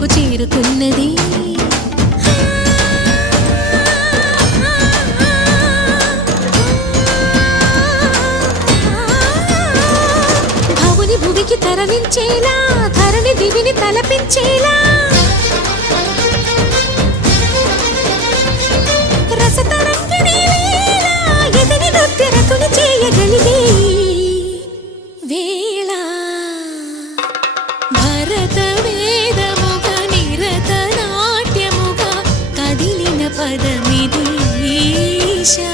చెంతకు చేరుతున్నది. భవుని భువికి తరలించేలా, ధరణి దివిని తలపించేలా రసతరంగిణి వేళ ఎదిని నృత్యరతుని చేయగలిగే వేళ. భరత వేదముగా నిరత నాట్యముగా కదిలిన పదమిది ఈశా.